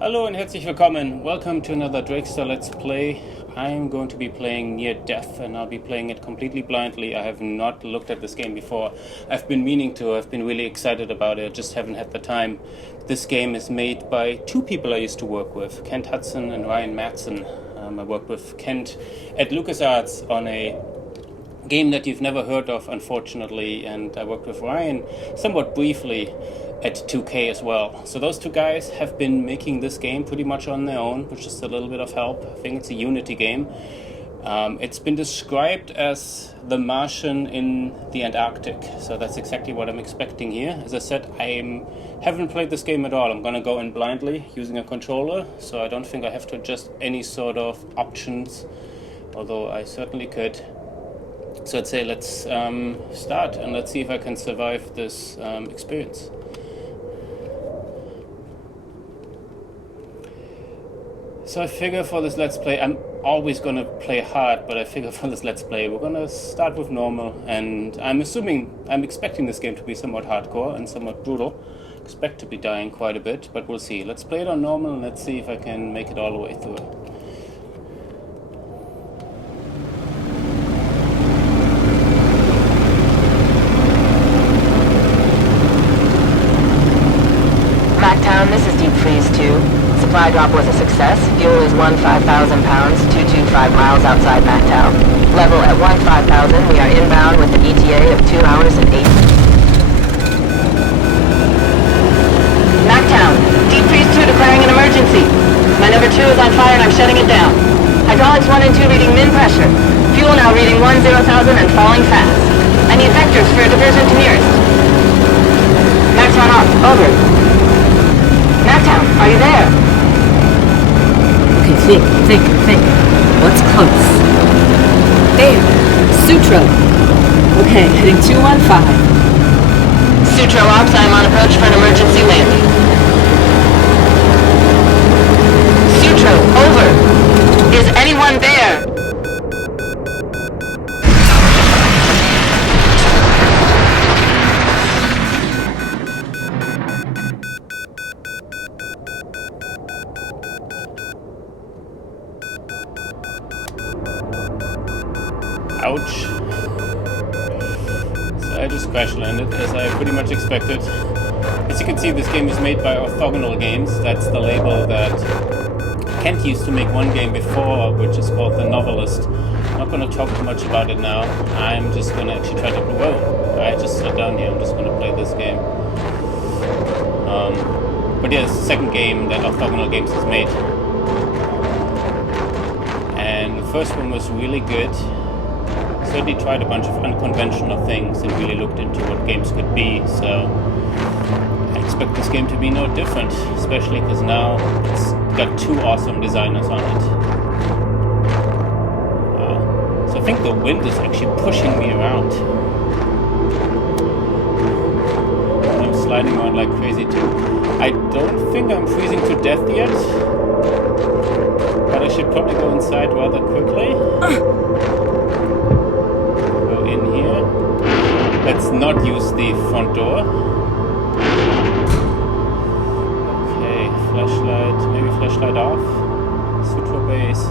Hello and herzlich willkommen. Welcome to another Drakestar Let's Play. I'm going to be playing Near Death and I'll be playing it completely blindly. I have not looked at this game before. I've been meaning to. I've been really excited about it. Just haven't had the time. This game is made by two people I used to work with, Kent Hudson and Ryan Madsen. I worked with Kent at LucasArts on a game that you've never heard of, unfortunately, and I worked with Ryan somewhat briefly at 2K as well. So those two guys have been making this game pretty much on their own, with just a little bit of help. I think it's a Unity game. It's been described as the Martian in the Antarctic, so that's exactly what I'm expecting here. As I said, I haven't played this game at all. I'm gonna go in blindly using a controller, so I don't think I have to adjust any sort of options, although I certainly could. So I'd say let's start and let's see if I can survive this experience. So I figure for this Let's Play, I'm always going to play hard, but I figure for this Let's Play we're going to start with normal, and I'm expecting this game to be somewhat hardcore and somewhat brutal. Expect to be dying quite a bit, but we'll see. Let's play it on normal and let's see if I can make it all the way through. Mactown, this is Deep Freeze 2. Supply drop was a success. Fuel is 15,000 pounds, 225 miles outside Mactown. Level at 15,000. We are inbound with an ETA of 2 hours and 8 minutes. Mactown, Deep Freeze 2 declaring an emergency. My number 2 is on fire and I'm shutting it down. Hydraulics 1 and 2 reading min pressure. Fuel now reading 10,000 and falling fast. I need vectors for a diversion to nearest. Mactown off. Over. Mactown, are you there? Okay, think. What's close? There! Sutro! Okay, heading 215. Sutro Ops, I am on approach for an emergency landing. Sutro, over! Is anyone there? Ouch. So I just crash landed, as I pretty much expected. As you can see, this game is made by Orthogonal Games. That's the label that Kent used to make one game before, which is called The Novelist. I'm not going to talk too much about it now. I'm just going to actually try to... Whoa! I just sat down here. I'm just going to play this game. But yeah, it's the second game that Orthogonal Games has made. And the first one was really good. Certainly tried a bunch of unconventional things and really looked into what games could be, so I expect this game to be no different, especially because now it's got two awesome designers on it. So I think the wind is actually pushing me around. And I'm sliding around like crazy too. I don't think I'm freezing to death yet, but I should probably go inside rather quickly. In here. Let's not use the front door. Okay, flashlight. Maybe flashlight off. Sutro base.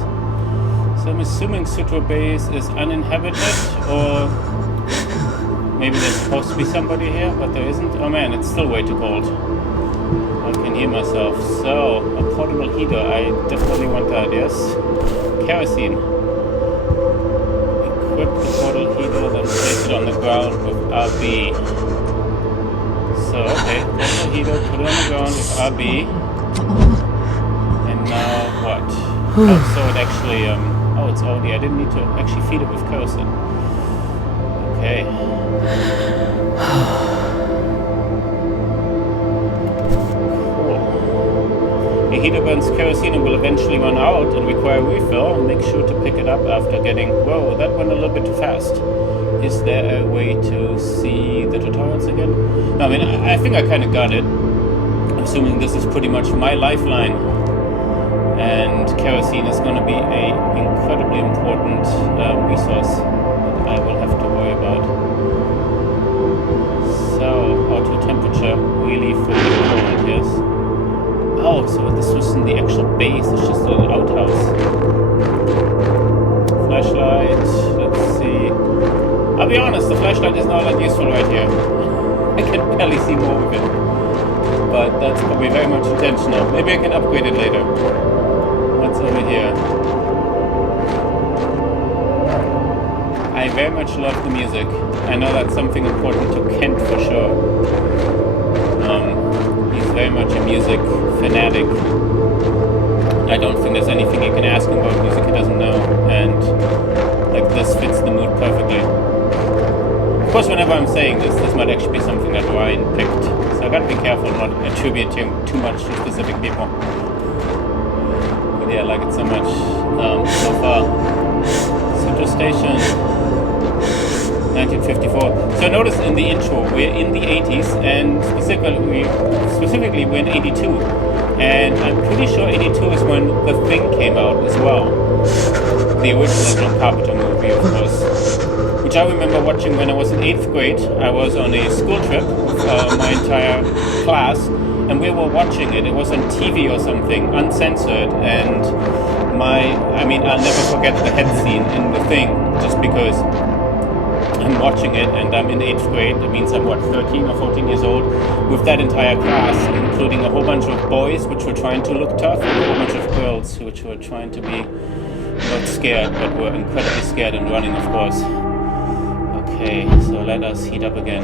So I'm assuming Sutro base is uninhabited, or maybe there's supposed to be somebody here, but there isn't. Oh man, it's still way too cold. I can hear myself. So, a portable heater. I definitely want that, yes. Kerosene. Equip the portal heater, then place it on the ground with RB. So, okay, portal heater, put it on the ground with RB. And now what? Oh, so it actually, oh, it's already, I didn't need to actually feed it with kerosene. Okay. The heater burns kerosene and will eventually run out and require refill. Make sure to pick it up after getting... Whoa, that went a little bit too fast. Is there a way to see the tutorials again? No, I mean, I think I kind of got it. Assuming this is pretty much my lifeline. And kerosene is going to be an incredibly important resource that I will have to worry about. So, auto temperature, really freaking cold, yes. Oh, so this wasn't the actual base, it's just a little outhouse. Flashlight, let's see. I'll be honest, the flashlight is not that useful right here. I can barely see more of it. But that's probably very much intentional. Maybe I can upgrade it later. What's over here? I very much love the music. I know that's something important to Kent for sure. He's very much a music fanatic. I don't think there's anything you can ask him about music he doesn't know, and like this fits the mood perfectly. Of course, whenever I'm saying this might actually be something that Ryan picked, so I gotta be careful not attributing too much to specific people. But yeah, I like it so much. So far, Central Station, 1954. So notice in the intro we're in the 80s, and specifically we're in 82. And I'm pretty sure 82 is when The Thing came out as well. The original John Carpenter movie, of course. Which I remember watching when I was in 8th grade. I was on a school trip with my entire class, and we were watching it. It was on TV or something, uncensored, and I'll never forget the head scene in The Thing, just because I'm watching it and I'm in 8th grade. That means I'm 13 or 14 years old, with that entire class, including a whole bunch of boys which were trying to look tough, and a whole bunch of girls which were trying to be not scared, but were incredibly scared and running, of course. Okay, so let us heat up again.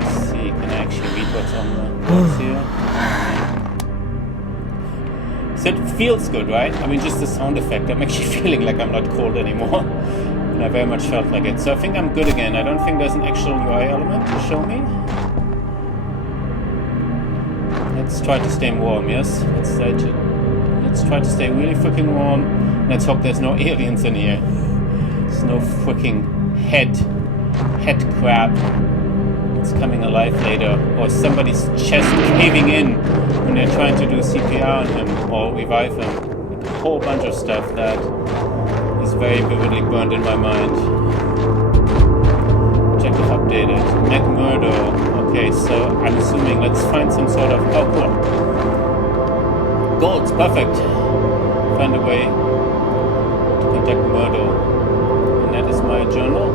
Let's see, can I actually read what's on the box here? So it feels good, right? I mean, just the sound effect. I'm actually feeling like I'm not cold anymore. And I very much felt like it. So I think I'm good again. I don't think there's an actual UI element to show me. Let's try to stay warm, yes? Let's try to stay really freaking warm. Let's hope there's no aliens in here. There's no freaking head crab. It's coming alive later. Or somebody's chest caving in when they're trying to do CPR on him or revive him. Like a whole bunch of stuff that is very vividly burned in my mind. Objective updated. McMurdo. Okay, so I'm assuming let's find some sort of... Oh, cool. Golds, perfect. Find a way to contact Murdo. And that is my journal.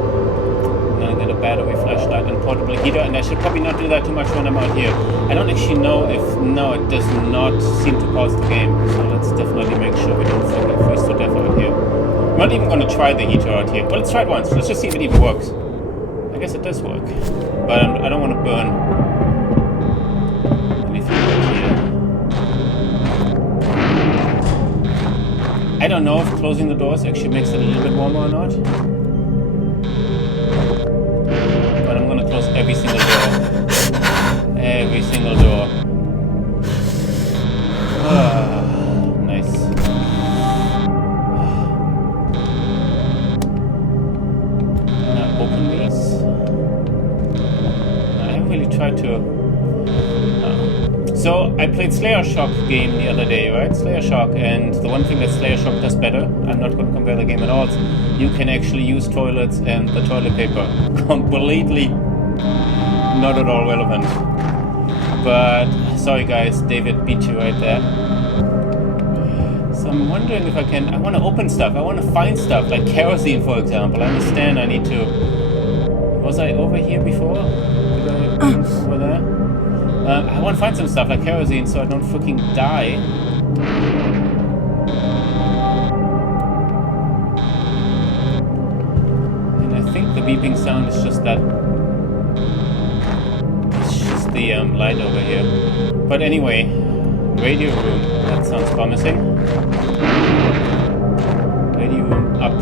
And then I get a battery, flashlight, and portable heater. And I should probably not do that too much when I'm out here. I don't actually know if... No, it does not seem to pause the game. So let's definitely make sure we don't fucking freeze to death out here. I'm not even going to try the heater out here. But let's try it once. Let's just see if it even works. I guess it does work. But I don't want to burn anything out here. I don't know if closing the doors actually makes it a little bit warmer or not. But I'm gonna close every single door. Every single door. Nice. Can I open these? I haven't really tried to. So I played Slayer Shock game the other day, right? Slayer Shock, and the one thing that Slayer Shock does better, I'm not going to compare the game at all, you can actually use toilets and the toilet paper. Completely not at all relevant. But sorry guys, David beat you right there. So I'm wondering if I want to open stuff, I want to find stuff, like kerosene for example. I understand I need to... Was I over here before? Did I over there? I want to find some stuff like kerosene so I don't freaking die. And I think the beeping sound is just that. It's just the light over here. But anyway, radio room. That sounds promising. Radio room up.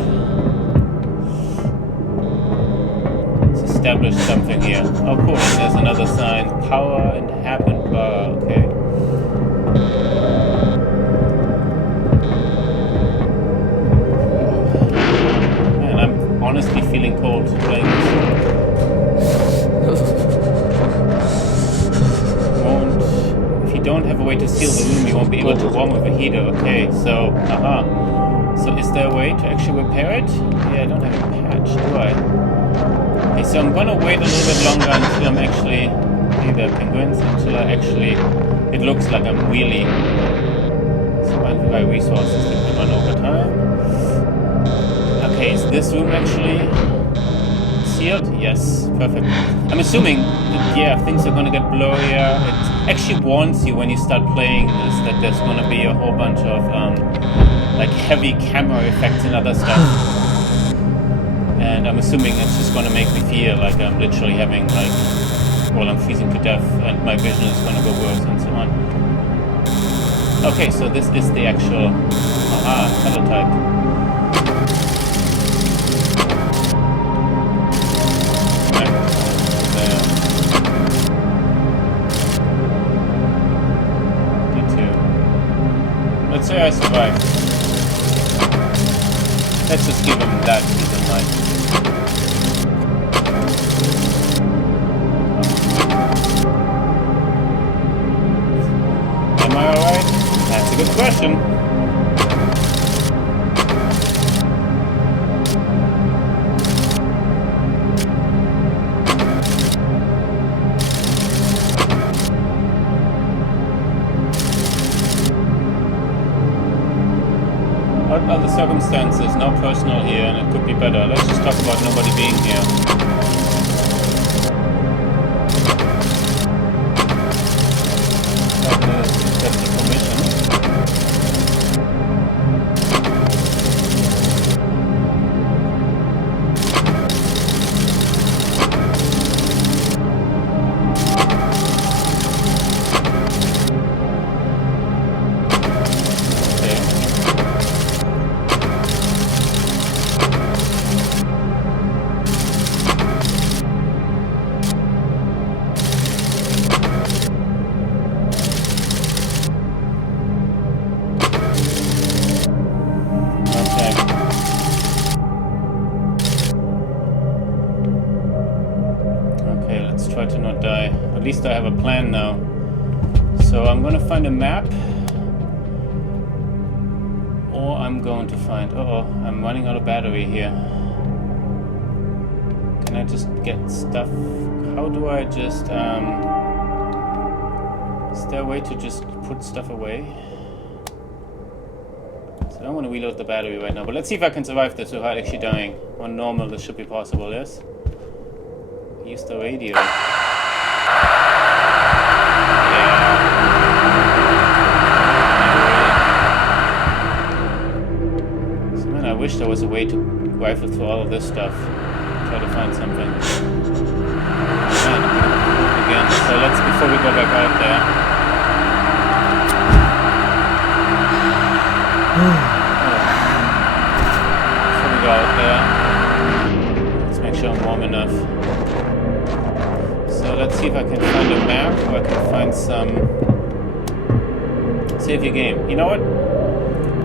Establish something here. Oh cool, and there's another sign. Power and happen bar, okay. Man, I'm honestly feeling cold playing this. If you don't have a way to seal the room, you won't be able to warm with a heater. Okay, so, So is there a way to actually repair it? Yeah, I don't have a patch, do I? Okay, so I'm gonna wait a little bit longer until I'm actually... Hey there, penguins. Until I actually... It looks like I'm really surrounded by resources that can run over time. Okay, is this room actually sealed? Yes, perfect. I'm assuming that, yeah, things are gonna get blurrier. It actually warns you when you start playing this that there's gonna be a whole bunch of like heavy camera effects and other stuff. And I'm assuming it's just gonna make me feel like I'm literally having like, well, I'm freezing to death and my vision is gonna go worse and so on. Okay, so this is the actual color type. Let's say I survive. Let's just give him that peace of mind. Am I alright? That's a good question. Other circumstances, no personal here, and it could be better. Let's just talk about nobody being here. That's the permission. Try to not die. At least I have a plan now. So I'm gonna find a map, or I'm going to find... I'm running out of battery here. Can I just get stuff? How do I just... Is there a way to just put stuff away? So I don't want to reload the battery right now, but let's see if I can survive this without actually dying. On normal, this should be possible, yes? Use the radio. So man, I wish there was a way to rifle through all of this stuff. Try to find something. Man, again. So let's, before we go back out there. Before we go out there, let's make sure I'm warm enough. So let's see if I can find a map, or I can find some... Save your game. You know what?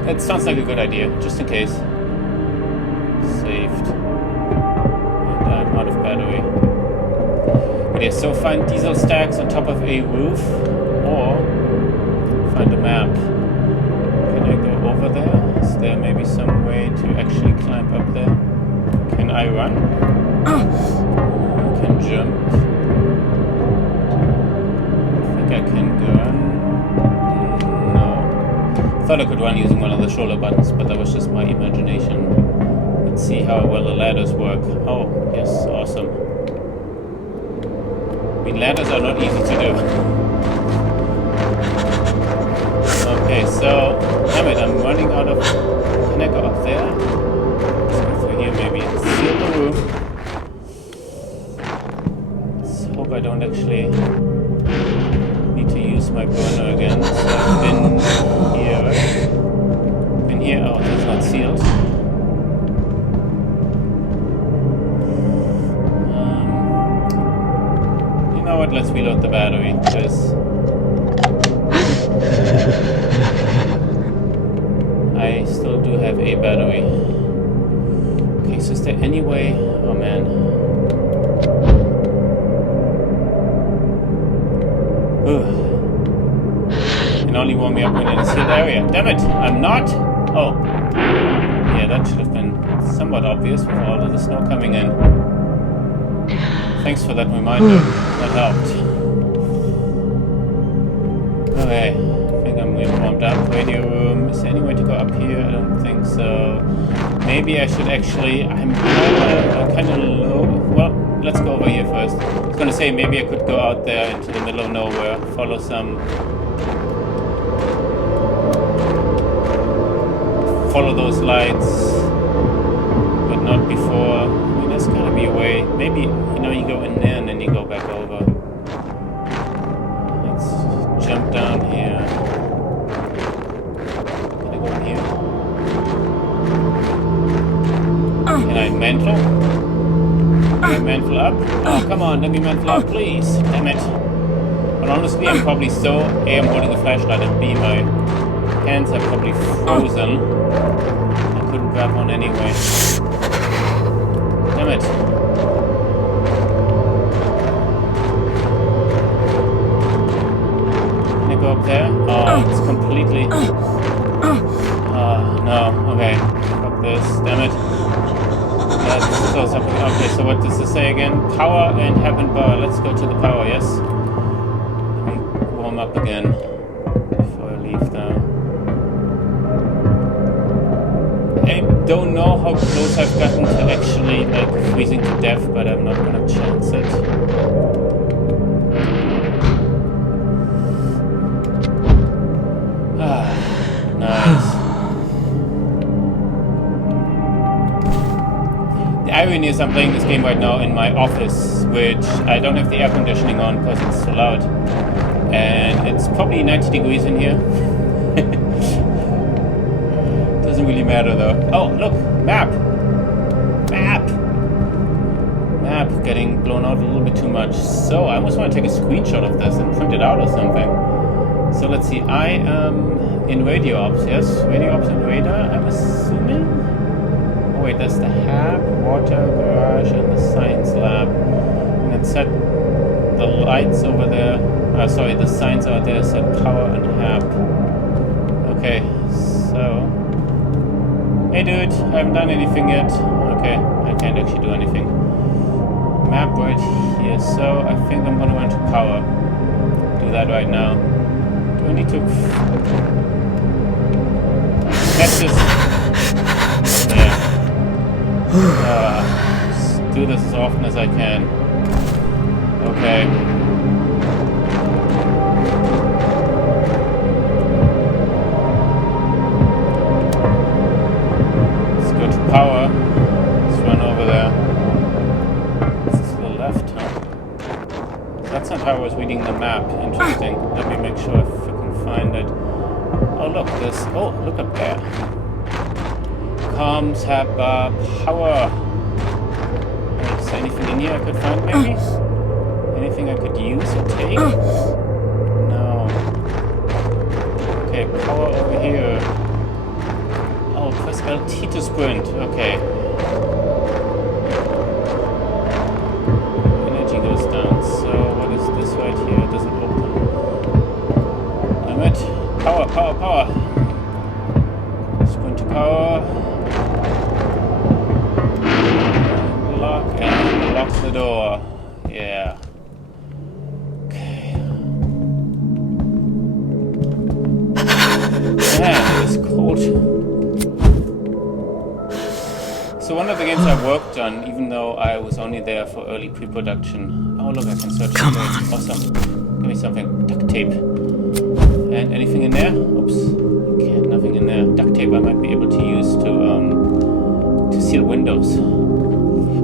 That sounds like a good idea, just in case. Saved. And I'm out of battery. But yeah, so find diesel stacks on top of a roof, or find a map. Can I go over there? Is there maybe some way to actually climb up there? Can I run? I can jump. I can run. No. I thought I could run using one of the shoulder buttons, but that was just my imagination. Let's see how well the ladders work. Oh, yes, awesome. I mean, ladders are not easy to do. Okay, so, damn it, I'm running out of... Can I go up there? Let's go through here maybe. Seal the room. Let's hope I don't actually... to use my burner again. So I've been here, right? Been here. Oh, that's not sealed. You know what? Let's reload the battery, because I still do have a battery. Okay, so is there any way? Oh man. Can only warm me up when in a sealed area. Damn it! I'm not! Oh. Yeah, that should have been somewhat obvious with all of the snow coming in. Thanks for that reminder. That helped. Okay, I think I'm really warmed up. Radio room. Is there any way to go up here? I don't think so. Maybe I should actually... I'm kind of low. Well, let's go over here first. I was gonna say maybe I could go out there into the middle of nowhere, follow those lights, but not before. I mean, there's gotta be a way. Maybe, you know, you go in there and then you go back over. Let's jump down here. Can I go in here? Can I mantle? Can I mantle up? Oh, come on, let me mantle up, please. Damn it. But honestly, I'm probably so... A, I'm holding the flashlight, and B, my hands are probably frozen. I couldn't grab one anyway. Damn it. Can I go up there? Oh, it's completely... no. Okay. Fuck this. Damn it. Let's close up. Okay, so what does this say again? Power and heaven bar. Let's go to the power, yes? Let me warm up again before I leave now. I don't know how close I've gotten to actually like freezing to death, but I'm not gonna chance it. Nice. The irony is I'm playing this game right now in my office, which I don't have the air conditioning on because it's so loud. And it's probably 90 degrees in here. Doesn't really matter though. Oh, look! Map! Map! Map getting blown out a little bit too much. So I almost want to take a screenshot of this and print it out or something. So let's see. I am in radio ops, yes? Radio ops and radar, I'm assuming? Oh wait, that's the hab, water, garage, and the science lab. And it said the lights over there. Sorry, the signs out there said power and hab. Okay, so... Hey dude, I haven't done anything yet. Okay, I can't actually do anything. Map right here, so I think I'm gonna run to power. Do that right now. Do I need to... Catch this... Yeah. Just do this as often as I can. Okay. Power. Let's run over there. This is to the left, huh? That's not how I was reading the map. Interesting. Let me make sure if I can find it. Oh, look, this. Oh, look up there. Comms, hab, power. Is there anything in here I could find, maybe? Anything I could use or take? No. Okay, power over here. Oh, press LT to sprint. Okay. Energy goes down. So what is this right here? It doesn't open. Damn it. Power, power, power. Sprint to power. Lock and lock the door. Yeah. Okay. Man, it is cold. So one of the games I worked on, even though I was only there for early pre-production. Oh look, I can search. Come on. Awesome. Give me something. Duct tape. And anything in there? Oops. Okay, nothing in there. Duct tape I might be able to use to seal windows.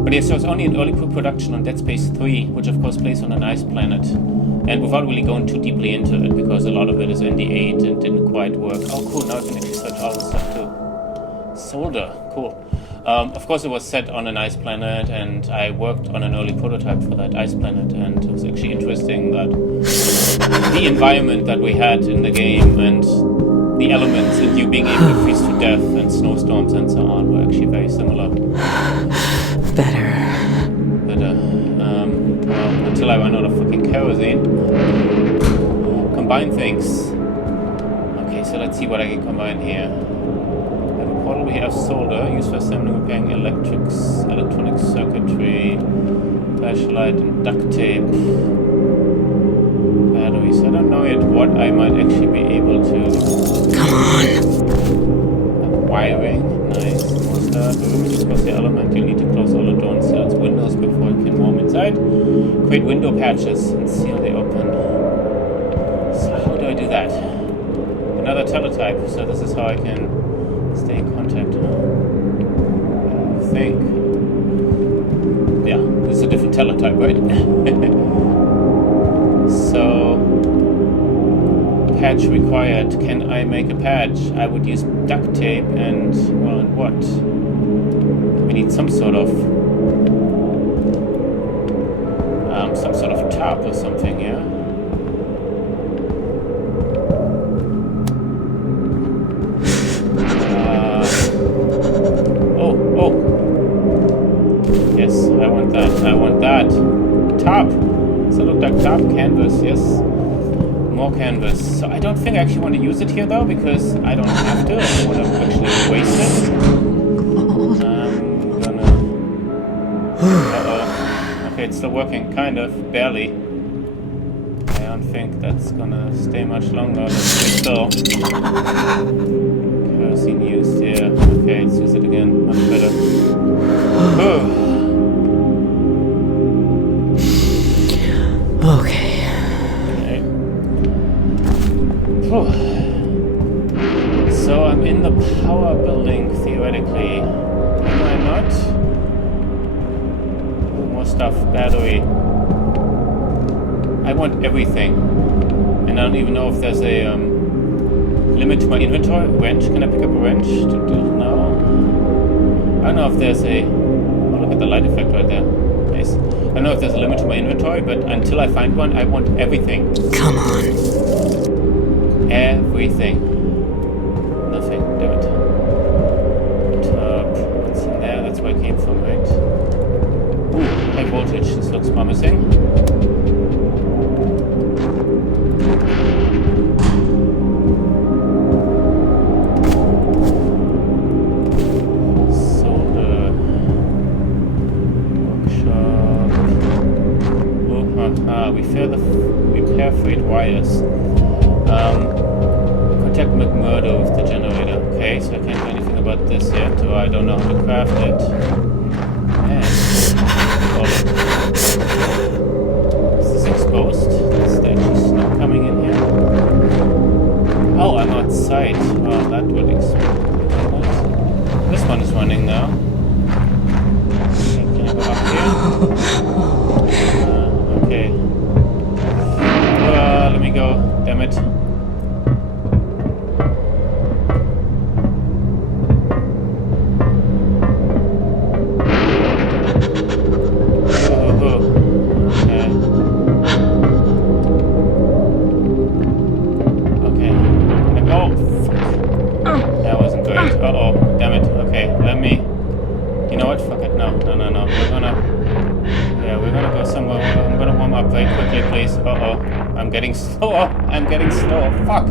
But yeah, so it's only an early pre-production on Dead Space 3, which of course plays on an ice planet. And without really going too deeply into it, because a lot of it is ND8 and didn't quite work. Oh cool, now I can actually search all this stuff too. Solder, cool. Of course it was set on an ice planet, and I worked on an early prototype for that ice planet, and it was actually interesting that the environment that we had in the game and the elements and you being able to freeze to death and snowstorms and so on were actually very similar. Better. Well, until I run out of fucking kerosene. Combine things. Okay, so let's see what I can combine here. We have solder, used for assembling and repairing electronic circuitry, Flashlight and duct tape. Batteries. I don't know yet what I might actually be able to. Come on. Wiring. Nice. More stuff. Remember to close the element. You need to close all the door and seal its windows before it can warm inside. Create window patches and seal the open. So how do I do that? Another teletype. So this is how I can stay in contact. I think. Yeah, this is a different teletype, right? So, patch required. Can I make a patch? I would use duct tape and, well, and what? We need some sort of top or something, yeah? Oh. Yes, I want that. Top! So look like top canvas, yes. More canvas. So I don't think I actually want to use it here though, because I don't have to. I don't want to actually waste it. I'm gonna... Uh-oh. Okay, it's still working, kind of, barely. I don't think that's gonna stay much longer. Let's wait still. Kerosene used, yeah. Okay, let's use it again. Much better. Whew. Okay. So I'm in the power building, theoretically. Am I not? More stuff, battery. I want everything. And I don't even know if there's a limit to my inventory. Wrench? Can I pick up a wrench? No. I don't know if there's a... Oh, look at the light effect right there. Nice. I don't know if there's a limit to my inventory, but until I find one, I want everything. Come on. Everything. Nothing. Damn it. Top. What's in there? That's where it came from, right? Ooh, high voltage. This looks promising. Solder. Workshop. Repair freight wires. Contact McMurdo with the generator. Okay, so I can't do anything about this yet, or I don't know how to craft it. And is this exposed? Is there actually snow coming in here? Oh, I'm outside. Well, that would explain it. This one is running now. Okay, can I go up here? Okay. Let me go. Damn it. I'm getting slower. Fuck.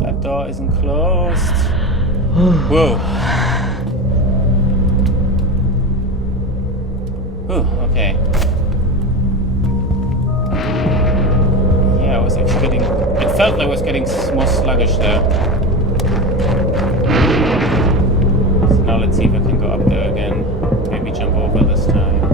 That door isn't closed. Whoa. Okay. Yeah, I was actually getting... It felt like I was getting more sluggish there. Now let's see if I can go up there again. Maybe jump over this time.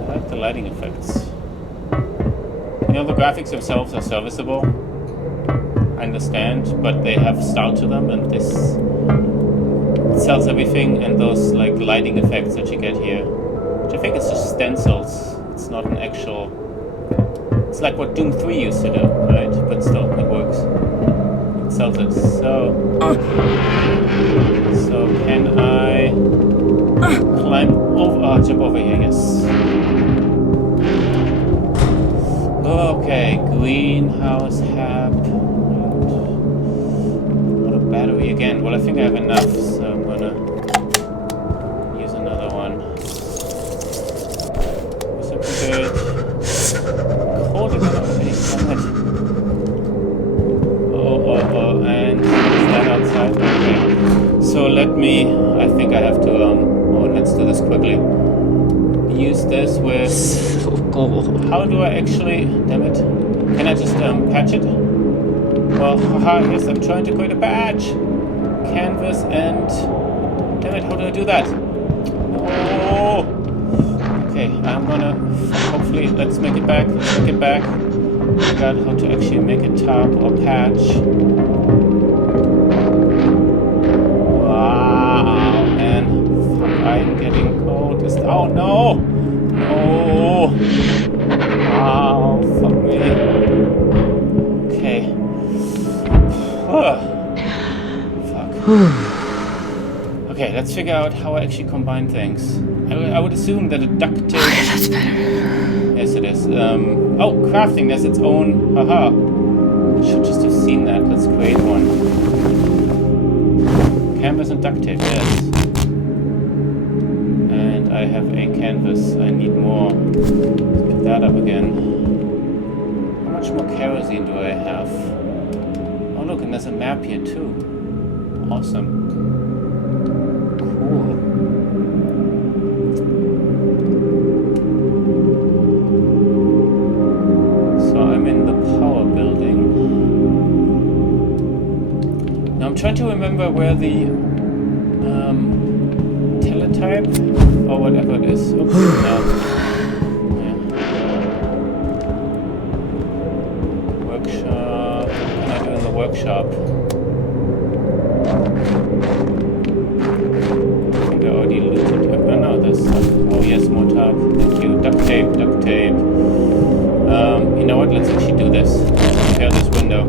I like the lighting effects. You know, the graphics themselves are serviceable. I understand, but they have style to them, and this sells everything, and those like lighting effects that you get here, which I think is just stencils. It's not an actual... It's like what Doom 3 used to do, right? But still, it works. It sells it. So can I climb over? Jump over here, yes. Okay, greenhouse hab. What a battery again. Well, I think I have enough, so I'm gonna me, I think I have to, oh, let's do this quickly. Use this with, So cold. how do I actually, damn it, can I just patch it? Well, haha, yes, I'm trying to create a patch. Canvas and, damn it, how do I do that? Oh, okay, I'm gonna, hopefully, let's make it back, I forgot how to actually make a tab or patch. Wow, man, fuck, I'm getting cold. Oh no! No! Wow, fuck me. Okay. Fuck. Okay, let's figure out how I actually combine things. I would assume that a duct tape... Okay, that's better. Yes, it is. Oh, crafting, there's its own... Haha. Should just have seen that. Let's create one. Canvas and duct tape, yes. And I have a canvas. I need more. Let's pick that up again. How much more kerosene do I have? Oh look, and there's a map here too. Awesome. Cool. So I'm in the power building. Now I'm trying to remember where the teletype or whatever it is. Oops, no. Yeah. Workshop. What can I do in the workshop? I think I already looted. Oh no, there's stuff. Oh yes, more tab. Thank you. Duct tape, duct tape. You know what? Let's actually do this. Repair this window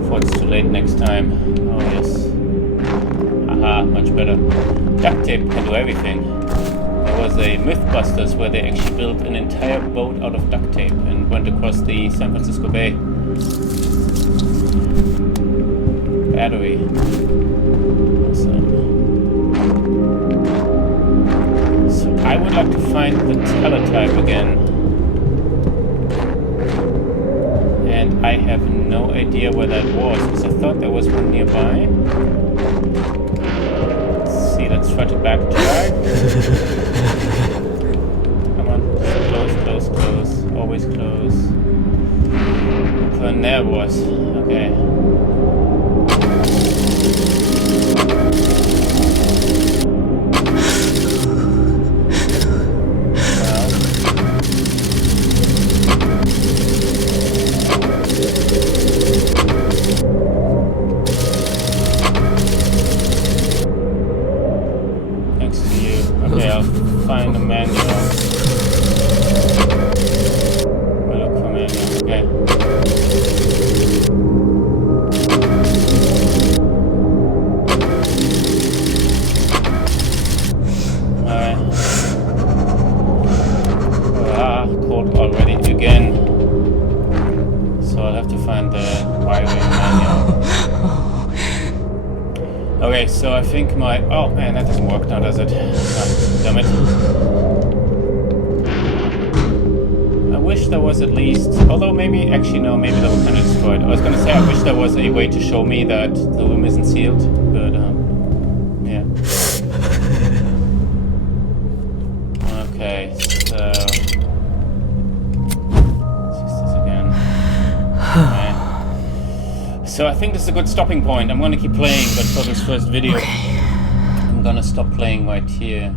before it's too late next time. Oh yes. Aha, much better. Duct tape can do everything. There was a Mythbusters where they actually built an entire boat out of duct tape and went across the San Francisco Bay. Battery. Awesome. So I would like to find the teletype again. And I have no idea where that was, because I thought there was one nearby. Let's see, let's try to backtrack. Come on, close, close, close. Always close. And there was. Okay. Find a manual. We'll look for manual. Okay. Alright. Ah, cold already again. So I'll have to find the wiring manual. Okay, so I think my... Oh man, that doesn't work now, does it? Ah, damn it. I wish there was at least... Although maybe... Actually, no, maybe they were kind of destroyed. I was going to say I wish there was a way to show me that the room isn't sealed, but yeah. Okay, so... Let's use this again. Okay. So I think this is a good stopping point. I'm going to keep playing, but for this first video, I'm going to stop playing right here.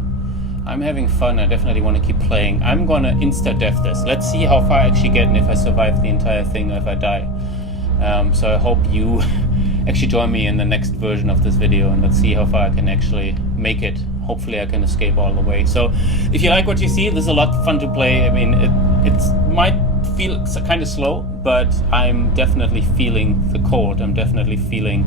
I'm having fun. I definitely want to keep playing. I'm going to insta-death this. Let's see how far I actually get and if I survive the entire thing or if I die. So I hope you actually join me in the next version of this video, and let's see how far I can actually make it. Hopefully I can escape all the way. So if you like what you see, this is a lot of fun to play. I mean, it might feel kind of slow, but I'm definitely feeling the cold. I'm definitely feeling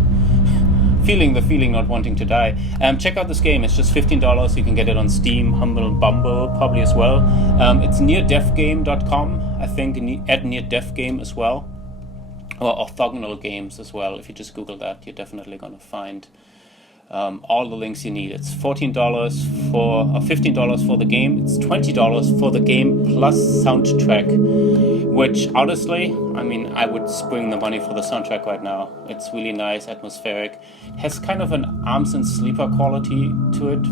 the feeling not wanting to die. Check out this game. It's just $15. You can get it on Steam, Humble Bumble probably as well. It's neardeathgame.com. I think at Near Death Game as well, or Orthogonal Games as well. If you just Google that, you're definitely going to find all the links you need. It's $14 for, or $15 for the game. It's $20 for the game plus soundtrack, which honestly, I mean, I would spring the money for the soundtrack right now. It's really nice, atmospheric. It has kind of an Arms and Sleeper quality to it,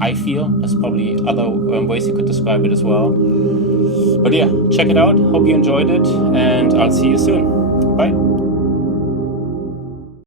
I feel. There's probably other ways you could describe it as well. But yeah, check it out. Hope you enjoyed it, and I'll see you soon. Bye.